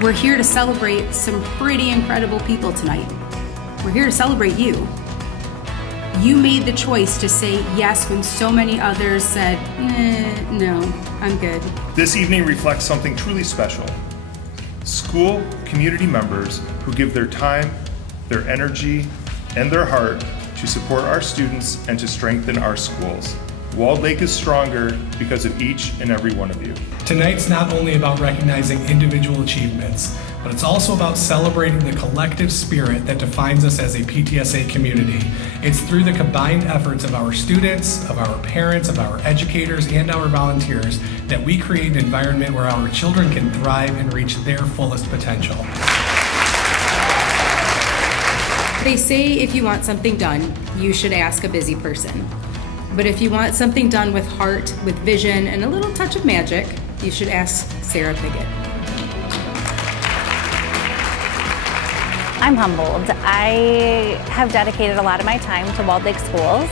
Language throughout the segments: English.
We're here to celebrate some pretty incredible people tonight. We're here to celebrate you. You made the choice to say yes when so many others said, no, I'm good. This evening reflects something truly special. School community members who give their time, their energy, and their heart to support our students and to strengthen our schools. Walled Lake is stronger because of each and every one of you. Tonight's not only about recognizing individual achievements, but it's also about celebrating the collective spirit that defines us as a PTSA community. It's through the combined efforts of our students, of our parents, of our educators, and our volunteers that we create an environment where our children can thrive and reach their fullest potential. They say if you want something done, you should ask a busy person. But if you want something done with heart, with vision, and a little touch of magic, you should ask Sarah Piggott. I'm humbled. I have dedicated a lot of my time to Walled Lake schools,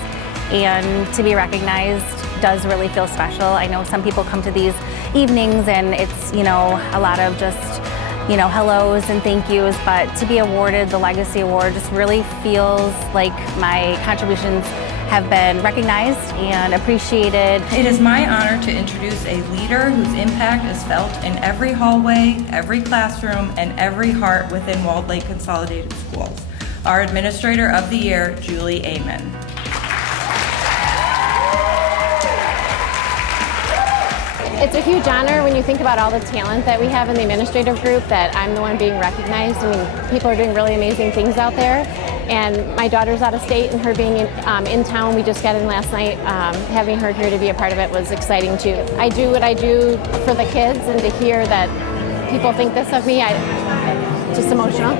and to be recognized does really feel special. I know some people come to these evenings and it's, a lot of just, hellos and thank yous, but to be awarded the Legacy Award just really feels like my contributions have been recognized and appreciated. It is my honor to introduce a leader whose impact is felt in every hallway, every classroom, and every heart within Walled Lake Consolidated Schools. Our Administrator of the Year, Julie Amen. It's a huge honor when you think about all the talent that we have in the administrative group that I'm the one being recognized. I mean, people are doing really amazing things out there. And my daughter's out of state, and her being in town, we just got in last night. Having her here to be a part of it was exciting too. I do what I do for the kids, and to hear that people think this of me, just emotional.